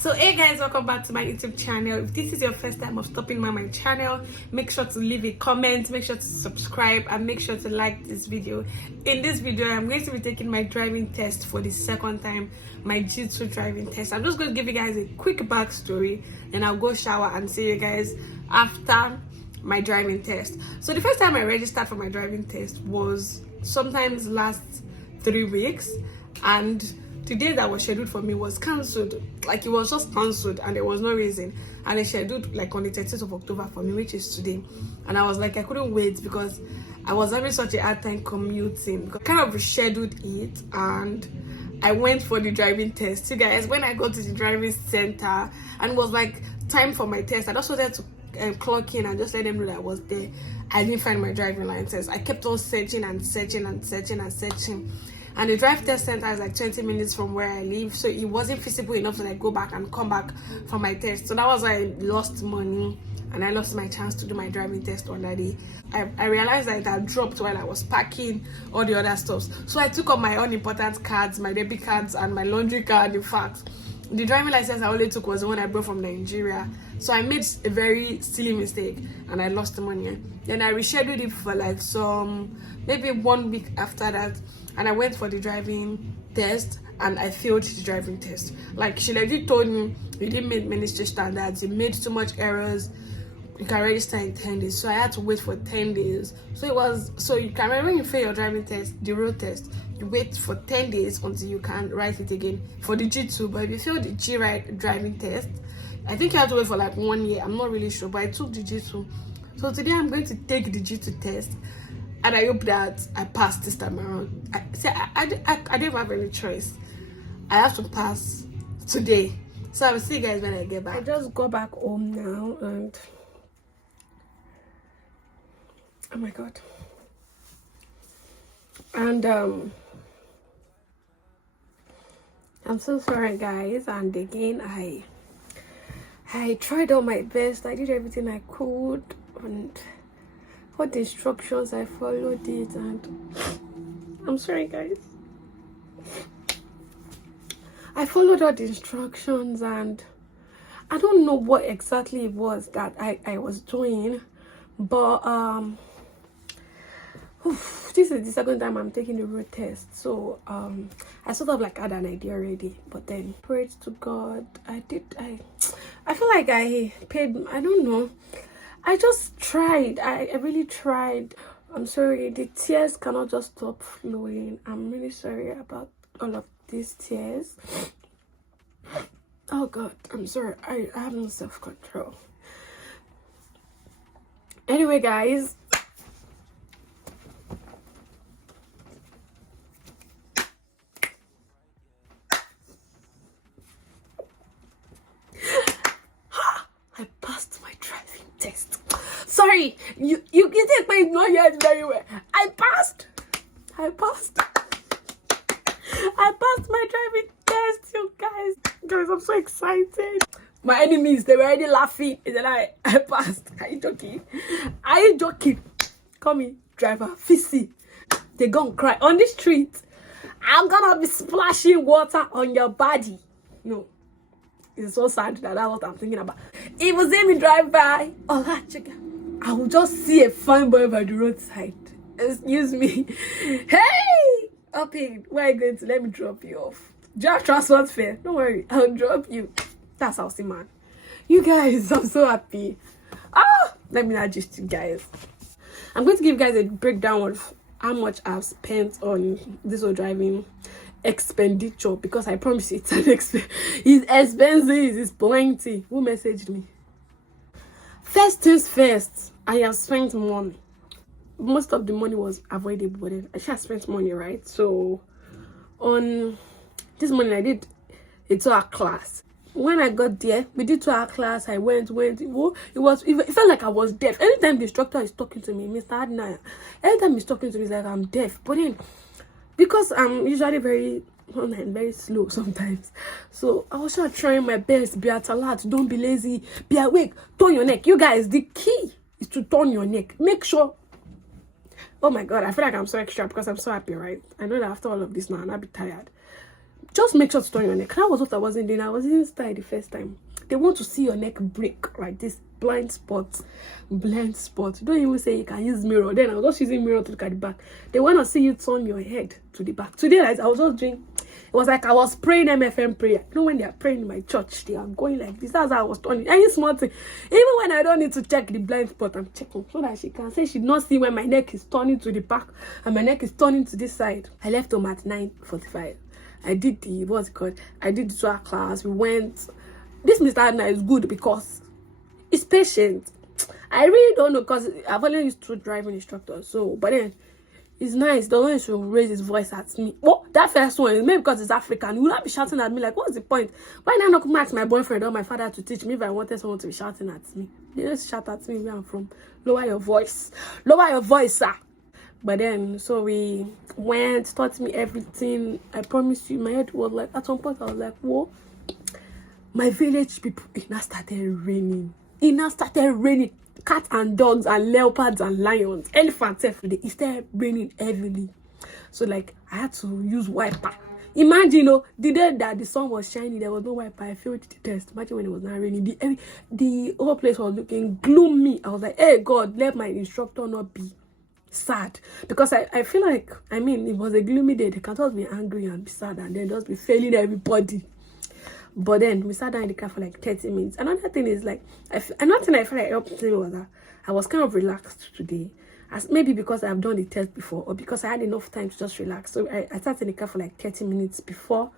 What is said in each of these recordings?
So hey guys, welcome back to my YouTube channel. If this is your first time of stopping by my channel, make sure to leave a comment, make sure to subscribe, and make sure to like this video. In this video, I'm going to be taking my driving test for the second time, my G2 driving test. I'm just going to give you guys a quick backstory, and I'll go shower and see you guys after my driving test. So the first time I registered for my driving test was sometimes last 3 weeks, and the day that was scheduled for me was cancelled. Like, it was just cancelled and there was no reason, and they scheduled like on the 30th of October for me, which is today. And I was like, I couldn't wait because I was having such a hard time commuting. I kind of rescheduled it and I went for the driving test. You guys, when I got to the driving center and it was like time for my test, I just wanted to clock in and just let them know that I was there. I didn't find my driving license. I kept on searching and searching and searching and searching. And the drive test center is like 20 minutes from where I live, so it wasn't feasible enough to like go back and come back for my test. So that was why I lost money and I lost my chance to do my driving test on that day. I realized that it had dropped while I was packing all the other stuff. So I took up my unimportant cards, my debit cards, and my laundry card. In fact, the driving license I only took was the one I brought from Nigeria. So I made a very silly mistake and I lost the money. Then I rescheduled it for like maybe 1 week after that, and I went for the driving test and I failed the driving test. Like, she legit told me, you didn't meet ministry standards, you made too much errors, you can register in 10 days. So I had to wait for 10 days. So you can remember when you fail your driving test, the road test, you wait for 10 days until you can write it again for the G2. But if you fail the G-Ride driving test, I think you have to wait for like 1 year. I'm not really sure, but I took the G2. So today I'm going to take the G2 test, and I hope that I pass this time around. I don't have any choice. I have to pass today. So I will see you guys when I get back. I just got back home now, and oh my god. And I'm so sorry guys, and again I tried all my best. I did everything I could, and all the instructions I followed it, and I'm sorry guys. I followed all the instructions, and I don't know what exactly it was that I was doing, but this is the second time I'm taking the road test. So I sort of like had an idea already, but then praise to God, I feel like I paid, I don't know, I just tried. I really tried. I'm sorry, the tears cannot just stop flowing. I'm really sorry about all of these tears. Oh god, I'm sorry. I have no self-control. Anyway guys, I passed my driving test. Sorry, you take my noise very well. I passed my driving test, you guys. Guys, I'm so excited. My enemies, they were already laughing. And then I passed. Are you joking? Are you joking? Call me driver Fissy. They gonna cry on the street. I'm gonna be splashing water on your body. No, it's so sad that that's what I'm thinking about. If you see me drive by, oh, I will just see a fine boy by the roadside. Excuse me. Hey, up in, where are you going to? Let me drop you off. Just transport fare. Don't worry, I'll drop you. That's how see, man. You guys, I'm so happy. Let me not just you guys. I'm going to give you guys a breakdown of how much I've spent on this whole driving expenditure, because I promise you it's it's expensive, it's plenty. Who messaged me? First things first, I have spent money. Most of the money was avoidable, but I should have spent money, right? So on this morning I did a 2-hour class. When I got there, we did 2-hour class. I went. It felt like I was deaf. Anytime the instructor is talking to me, Mr. Adnaya, anytime he's talking to me, it's like I'm deaf. But then, because I'm usually very slow sometimes, so I was just trying my best. Be at alert, don't be lazy, be awake, turn your neck. You guys, the key is to turn your neck. Make sure. Oh my god, I feel like I'm so extra because I'm so happy, right? I know that after all of this now, I'll be tired. just make sure to turn your neck. That was what I wasn't doing. I was inside the first time. They want to see your neck break like this. Blind spot. You don't even say you can use mirror. Then I was just using mirror to look at the back. They want to see you turn your head to the back. Today, I was just doing, it was like I was praying MFM prayer. You know, when they are praying in my church, they are going like this. That's how I was turning. Any small thing. Even when I don't need to check the blind spot, I'm checking so that she can say she not see when my neck is turning to the back and my neck is turning to this side. I left home at 9:45. I did the, what's it called? I did the 12 class. We went. This Mr. Adna is good because it's patient. I really don't know because I've only used to driving instructor. So, but then it's nice. The one should raise his voice at me. Oh, that first one is maybe because it's African. He will not be shouting at me like, what's the point? Why not come ask my boyfriend or my father to teach me if I wanted someone to be shouting at me? They just shout at me where I'm from. Lower your voice. Lower your voice, sir. But then, so we went, taught me everything. I promise you, my head was like, at one point I was like, whoa. My village people, it now started raining. Cats and dogs and leopards and lions, elephants every day. It started raining heavily. So like I had to use wiper. Imagine, the day that the sun was shining, there was no wiper. I failed the test. Imagine when it was not raining. The whole place was looking gloomy. I was like, hey God, let my instructor not be sad. Because I feel like, it was a gloomy day. They can just be angry and be sad and then just be failing everybody. But then we sat down in the car for like 30 minutes. Another thing is like, another thing I feel like helped me was that I was kind of relaxed today. Maybe because I've done the test before or because I had enough time to just relax. So I sat in the car for like 30 minutes before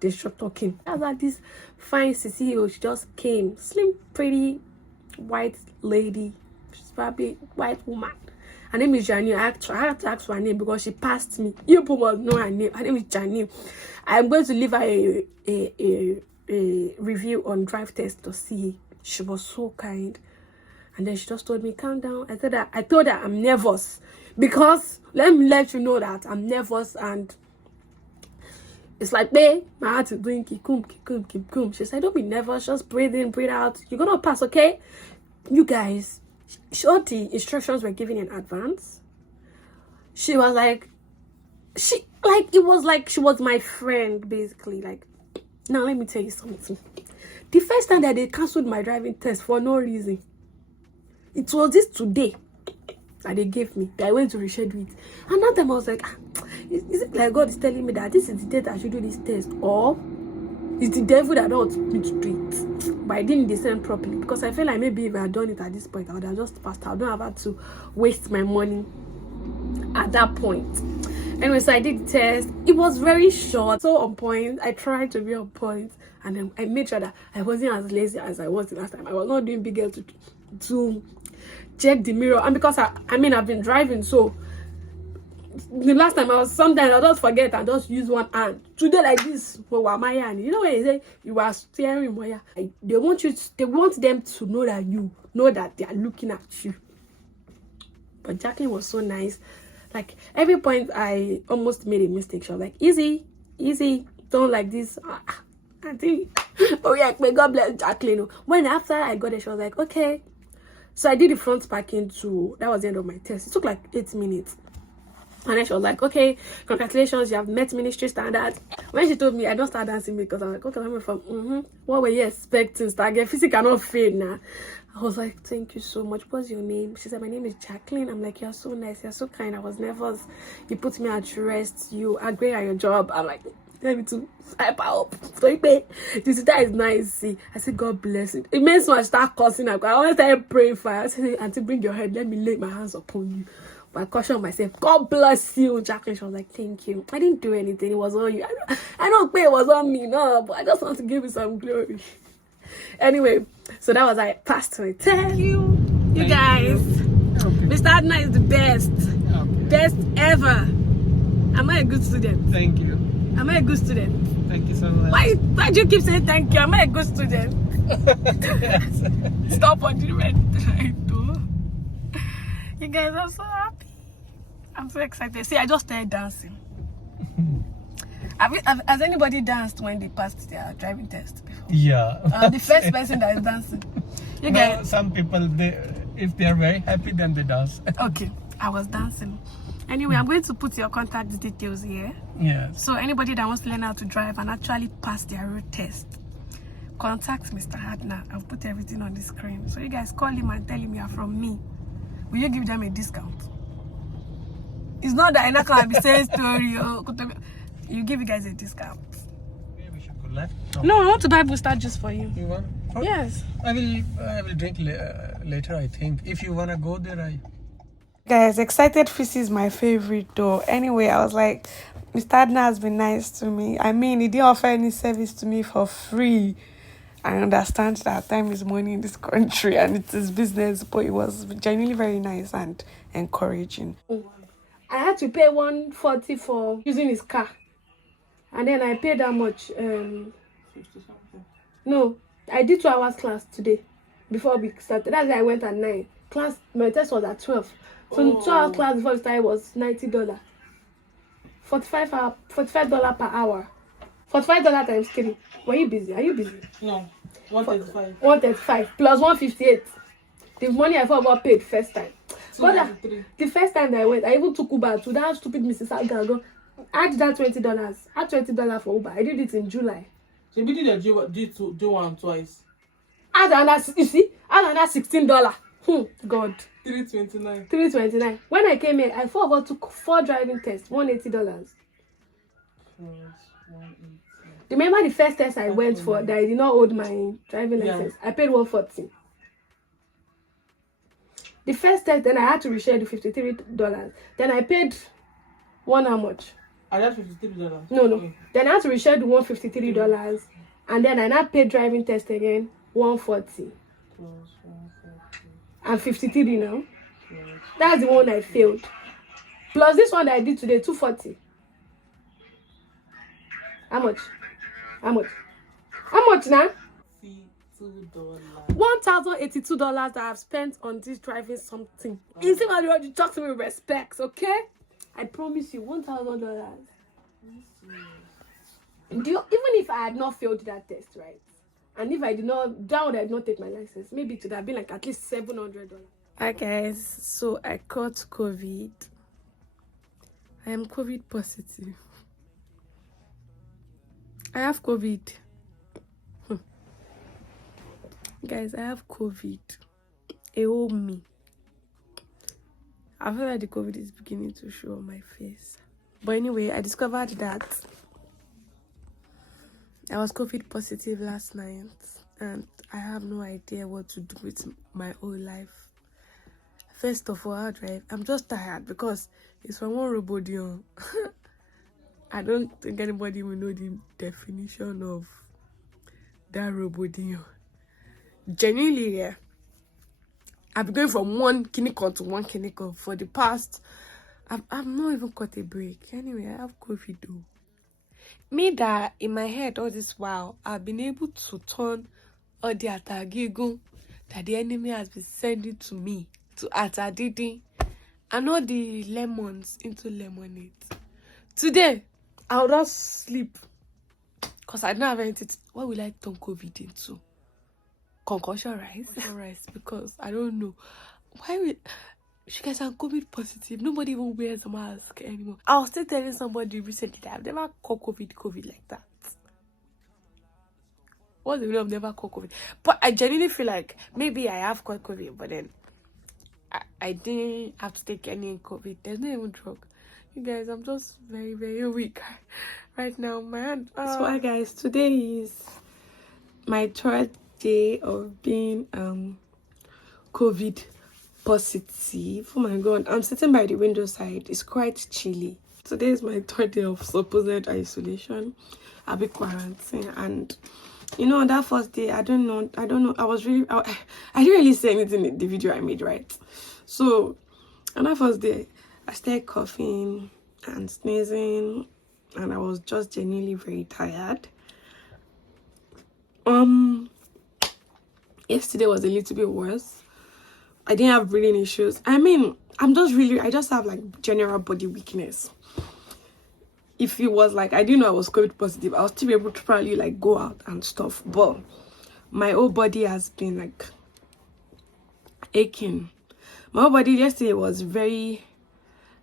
the instructor came. I was like, this fine CCO, she just came. Slim, pretty, white lady. She's probably white woman. Her name is Janine. I had to ask for her name because she passed me. You people must know her name. Her name is Janine. I'm going to leave her a review on drive test to see. She was so kind. And then she just told me, calm down. I told her I'm nervous. Because let me let you know that I'm nervous and it's like, babe, my heart is doing kikum. She said, don't be nervous, just breathe in, breathe out. You're gonna pass, okay? You guys, all the instructions were given in advance. She was like, it was like she was my friend, basically. Like, now let me tell you something. The first time that they cancelled my driving test for no reason, it was this today that they gave me, that I went to reschedule it. And that time I was like, is it like God is telling me that this is the date I should do this test, or it's the devil that don't want me to do it? But I didn't discern properly because I feel like maybe if I had done it at this point, I would have just passed. I don't have had to waste my money at that point. Anyway, so I did the test. It was very short, so on point. I tried to be on point, and then I made sure that I wasn't as lazy as I was the last time. I was not doing big girl to check the mirror, and because I've been driving, so the last time sometimes I just forget and just use one hand. Today like this, my hand. You know when you say you are steering, they want them to know that you know that they are looking at you. But Jacqueline was so nice. Like every point I almost made a mistake. She was like, easy, don't like this. I think, oh yeah, may God bless Jacqueline. When after I got it, she was like, okay. So I did the front parking too. That was the end of my test. It took like 8 minutes. And then she was like, okay, congratulations, you have met ministry standards. When she told me, I don't start dancing because I was like, okay, I'm from, what were you expecting? Stargate physics cannot fade now. I was like, thank you so much. What's your name? She said, my name is Jacqueline. I'm like, you're so nice, you're so kind. I was nervous. You put me at rest. You are great at your job. I'm like, let me to hype up. So that is nice. See, I said, God bless it. It means so I start cursing. I always start praying for her. I said, Auntie, bring your head. Let me lay my hands upon you. But I cautioned myself, God bless you, Jacqueline. She was like, thank you. I didn't do anything. It was all you. I don't pay. It was on me. No, but I just want to give you some glory. Anyway, so that was I passed my test. Thank you, guys. Okay. Mr. Adna is the best. Okay. Best ever. Am I a good student? Thank you. Am I a good student? Thank you so much. Why do you keep saying thank you? Am I a good student? Stop what you meant. You guys, I'm so happy. I'm so excited. See, I just started dancing. Has anybody danced when they passed their driving test before? Yeah. The first person that is dancing. You guys. Some people, if they are very happy, then they dance. Okay, I was dancing. Anyway, I'm going to put your contact details here. Yeah. So anybody that wants to learn how to drive and actually pass their road test, contact Mr. Hadna. I'll put everything on the screen. So you guys call him and tell him you are from me. Will you give them a discount? It's not that I'm not going to be saying story. You give you guys a discount. Maybe we should go left. No, I want to buy booster juice for you. You want? Oh, Yes. I will drink later, I think. If you wanna go there, Guys, excited feast is my favorite though. Anyway, I was like, Mr. Adna has been nice to me. I mean, he didn't offer any service to me for free. I understand that time is money in this country and it is business, but it was genuinely very nice and encouraging. I had to pay 140 for using his car, and then I paid how much? 50 something. No, I did 2 hours class today before we started. That's why I went at 9. Class, my test was at 12. So 2 hours class before we started was $90. $45 per hour. $45 times 3. Were you busy? Are you busy? No. 135. 135 plus 158. The money I forgot paid first time. But the first time that I went, I even took Uber to that stupid Mrs. Algago. Add that $20. Add $20 for Uber. I did it in July. So you did do one twice. Add another, you see, add another $16. God. $329. $329. When I came here, I forgot took 4 driving tests, $180. Remember the first test I went for that I did not hold my driving license? I paid $140. The first test, then I had to reshare the $53. Then I paid how much? I had $53. No. Okay. Then I had to reshare the $153, and then I now paid driving test again, $140. And 53 now. That's the one I failed. Plus this one that I did today, $240. How much? How much now? $1,082 that I've spent on this driving something. You see how you talk to me with respect, okay? I promise you, $1,000. Even if I had not failed that test, right? And if I did not take my license, maybe it would have been like at least $700. Hi guys, so I caught COVID. I am COVID positive. I have COVID. Guys, I have COVID. Me. I feel like the COVID is beginning to show on my face. But anyway, I discovered that I was COVID positive last night, and I have no idea what to do with my whole life. First of all, I'll drive. I'm just tired because it's from one robodion. I don't think anybody will know the definition of that robodion. Genuinely, yeah. I've been going from one clinical to one clinical for the past. I've not even caught a break. Anyway, I have COVID though. Me that in my head all this while, I've been able to turn all the atagigun that the enemy has been sending to me to atadidi and all the lemons into lemonade. Today, I'll just sleep because I don't have anything. What will I turn COVID into? Concussion rice? Because I don't know. Why would you guys are COVID positive? Nobody even wears a mask anymore. I was still telling somebody recently that I've never caught COVID like that. What's the reason I've never caught COVID? But I genuinely feel like maybe I have caught COVID, but then I didn't have to take any COVID. There's no even drug. You guys, I'm just very, very weak right now. My hand. So hi guys, today is my 3rd day of being COVID positive. Oh my god, I'm sitting by the window side. It's quite chilly. Today is my 3rd day of supposed isolation. I'll be quarantined, and you know, on that first day, I don't know. I didn't really say anything in the video I made, right? So on that first day, I started coughing and sneezing, and I was just genuinely very tired. Yesterday was a little bit worse. I didn't have breathing issues. I mean, I just have like general body weakness. If it was like I didn't know I was COVID positive, I was still able to probably like go out and stuff. But my whole body has been like aching. My whole body yesterday was very,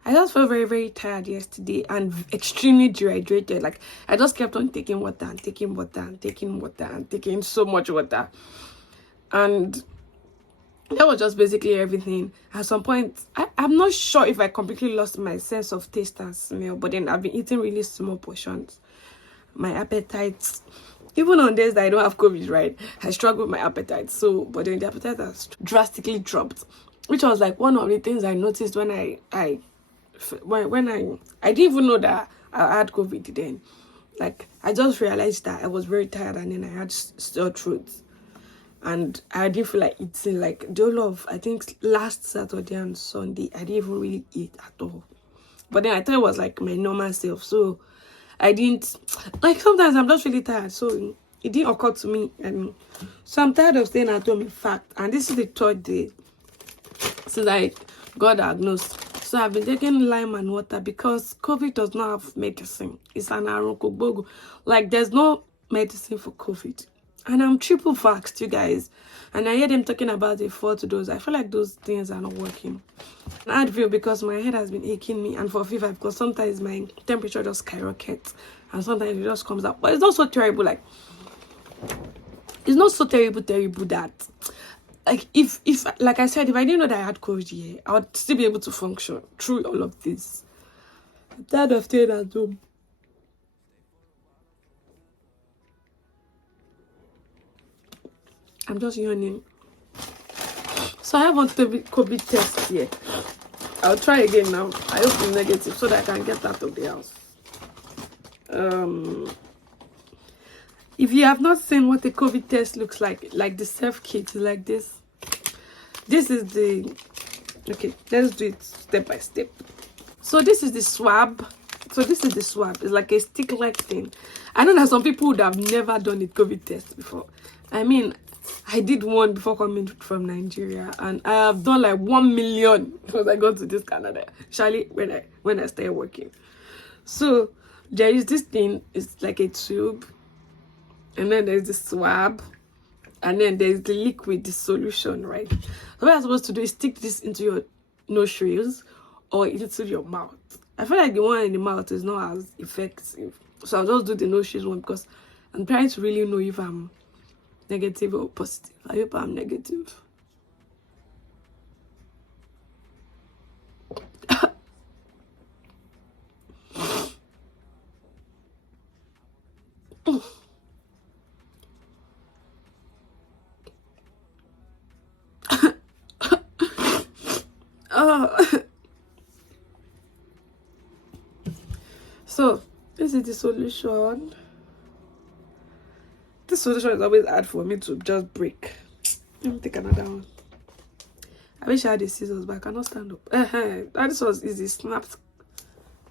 I just felt very, very tired yesterday and extremely dehydrated. Like, I just kept on taking water and taking water and taking water and taking so much water. And that was just basically everything. At some point, I'm not sure if I completely lost my sense of taste and smell, but then I've been eating really small portions. My appetite, even on days that I don't have COVID, right, I struggle with my appetite. So, but then the appetite has drastically dropped, which was like one of the things I noticed when I didn't even know that I had COVID then. Like, I just realized that I was very tired and then I had sore throat. And I didn't feel like eating. Like, the whole of, I think, last Saturday and Sunday, I didn't even really eat at all. But then I thought it was like my normal self. So, I didn't, like, sometimes I'm just really tired. So, it didn't occur to me. And so, I'm tired of staying at home, in fact. And this is the 3rd day since I got diagnosed. So I've been taking lime and water because COVID does not have medicine. It's an aronkobogo. Like, there's no medicine for COVID. And I'm triple vaxxed, you guys. And I hear them talking about a 4th dose. I feel like those things are not working. And Advil, because my head has been aching me. And for fever, because sometimes my temperature just skyrockets. And sometimes it just comes up. But it's not so terrible. Like, it's not so terrible that... Like, if like I said, if I didn't know that I had COVID here, I would still be able to function through all of this. I'm tired of staying at home. I'm just yawning. So I have one COVID test here. I'll try again now. I hope it's negative so that I can get out of the house. If you have not seen what a COVID test looks like the self kit is like this. This is the, okay, let's do it step by step. So this is the swab. It's like a stick-like thing. I know that some people would have never done a COVID test before. I mean, I did one before coming from Nigeria, and I have done like 1 million because I got to this Canada. Surely when I started working. So there is this thing, it's like a tube, and then there's the swab, and then there's the liquid, the solution, right? So what I'm supposed to do is stick this into your nostrils or into your mouth. I feel like the one in the mouth is not as effective. So I'll just do the nostrils one because I'm trying to really know if I'm negative or positive. I hope I'm negative. So this is the solution. This solution is always hard for me to just break. Let me take another one. I wish I had the scissors, but I cannot stand up. This was easy. Snapped.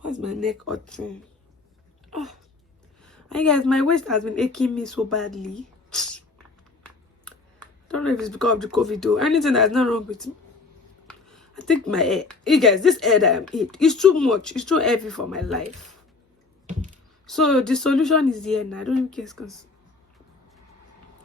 Why is my neck hurting? Oh. Hey guys, my waist has been aching me so badly. I don't know if it's because of the COVID or anything that's not wrong with me. I think my hair. Hey guys, this hair that I'm in is too much. It's too heavy for my life. So the solution is here now. I don't even care because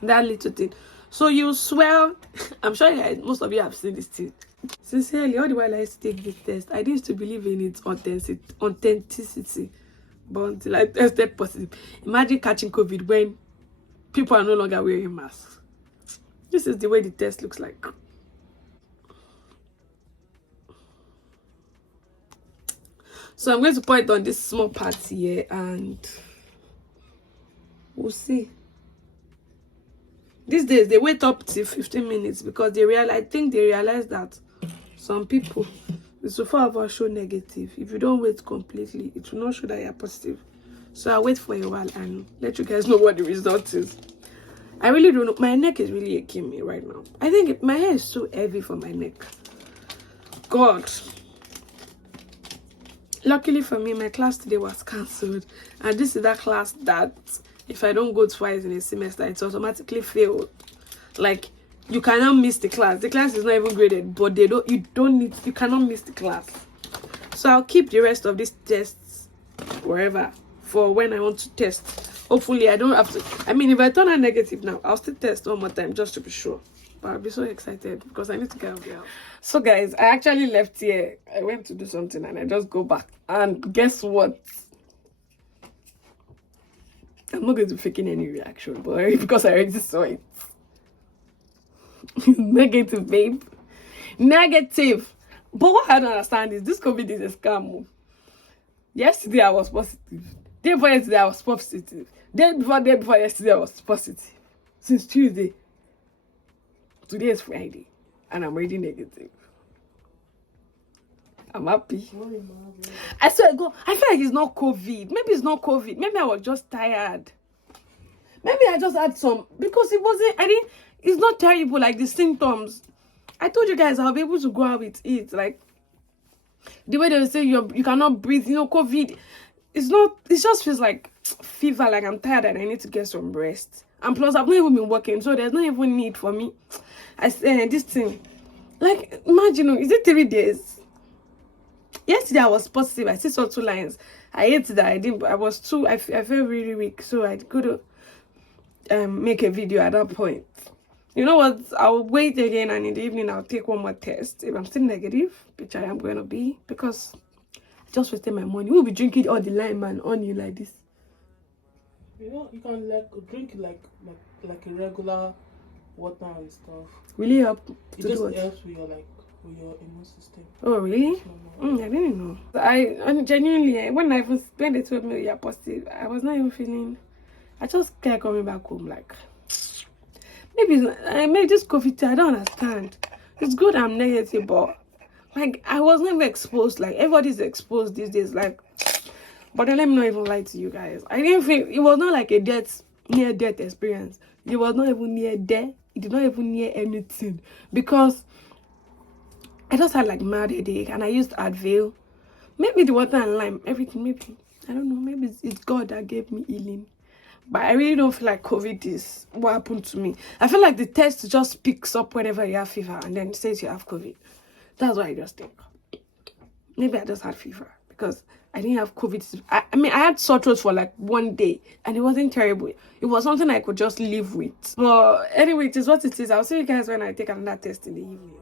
that little thing. So you swell. I'm sure you guys, most of you have seen this thing. Sincerely, all the while I used to take this test, I used to believe in its authenticity. But until I tested positive. Imagine catching COVID when people are no longer wearing masks. This is the way the test looks like. So I'm going to point on this small part here and we'll see. These days they wait up to 15 minutes because I think they realize that some people, so far of us show negative. If you don't wait completely, it will not show that you're positive. So I'll wait for a while and let you guys know what the result is. I really don't know. My neck is really aching me right now. I think my hair is so heavy for my neck. God. Luckily for me, my class today was cancelled. And this is that class that if I don't go twice in a semester, it's automatically failed. Like, you cannot miss the class. The class is not even graded, but you cannot miss the class. So I'll keep the rest of these tests wherever for when I want to test Hopefully, I don't have to. I mean, if I turn out negative now, I'll still test one more time just to be sure. But I'll be so excited because I need to get out of the house. So, guys, I actually left here. I went to do something and I just go back. And guess what? I'm not going to be faking any reaction, but because I already saw it. Negative, babe. Negative. But what I don't understand is this COVID is a scam. Yesterday I was positive. Day before yesterday I was positive. Day before yesterday I was positive. Since Tuesday. Today is Friday. And I'm already negative. I'm happy. I swear, God, I feel like it's not COVID. Maybe it's not COVID. Maybe I was just tired. Maybe I just had some, because it wasn't, it's not terrible like the symptoms. I told you guys I'll be able to go out with it. Like, the way they say you cannot breathe, you know, COVID, it's not, it just feels like fever, like I'm tired and I need to get some rest. And plus, I've not even been working, so there's not even need for me. I say, this thing, like, imagine, is it 3 days? Yesterday I was positive. I still saw 2 lines. I ate that. I felt really weak, so I couldn't make a video at that point. You know what? I'll wait again, and in the evening I'll take one more test. If I'm still negative, which I am going to be, because I just wasted my money. We'll be drinking all the lime and onion like this. You know, you can like drink like a regular water and stuff. Will it help? It just helps with your immune system. Oh really? I didn't know. I genuinely, when they told me you're positive, I was not even feeling. I just kept coming back home like, maybe this COVID, I don't understand. It's good I'm negative, but like I was never exposed. Like everybody's exposed these days. Like, but then let me not even lie to you guys. I didn't feel, it was not like a near death experience. It was not even near death. It did not even near anything, because I just had like mad headache and I used Advil. Maybe the water and lime, everything. Maybe, I don't know. Maybe it's God that gave me healing. But I really don't feel like COVID is what happened to me. I feel like the test just picks up whenever you have fever and then it says you have COVID. That's what I just think. Maybe I just had fever because I didn't have COVID. I mean, I had sore throat for like 1 day and it wasn't terrible. It was something I could just live with. But anyway, it is what it is. I'll see you guys when I take another test in the evening.